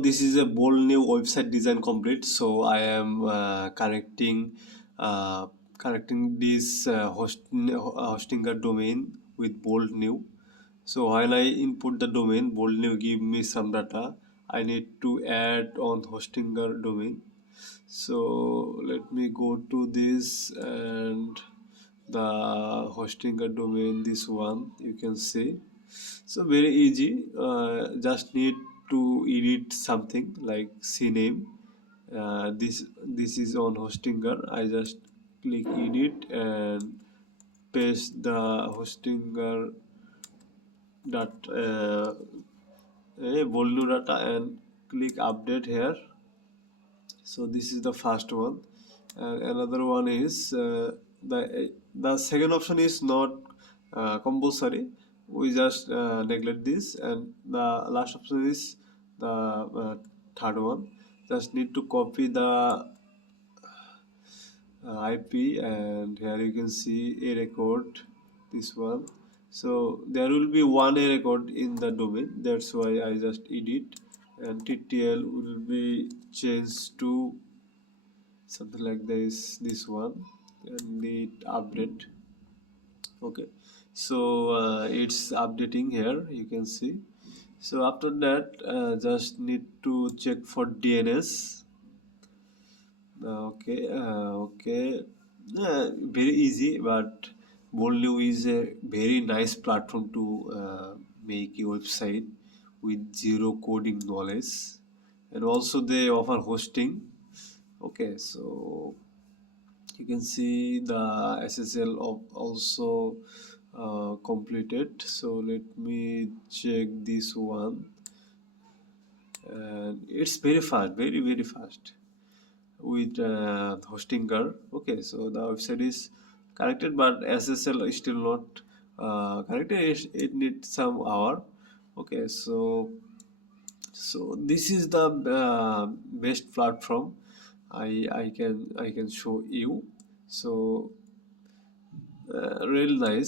This is a Bolt.New website design complete. So I am uh, correcting this hostinger domain with Bolt.New. So while I input the domain, Bolt.New give me some data. I need to add on hostinger domain. So let me go to this and the hostinger domain. This one you can see. So very easy. Just need to edit something like cname. This is on Hostinger. I just click edit and paste the Hostinger dot volume data and click update here. So this is the first one, and another one is the second option is not compulsory. We just neglect this, and the last option is the third one. Just need to copy the IP, and here you can see a record. This one. So there will be one a record in the domain. That's why I just edit, and TTL will be changed to something like this one, and need update. Okay, so it's updating here, you can see. So after that, just need to check for DNS. Okay. Very easy, but Bolt.New is a very nice platform to make a website with zero coding knowledge, and also they offer hosting. Okay, so you can see the SSL of also completed. So let me check this one, and it's very fast, very fast with Hostinger. Okay, so the website is connected, but SSL is still not connected. It needs some hour. Okay, so this is the best platform I can show you. So real nice.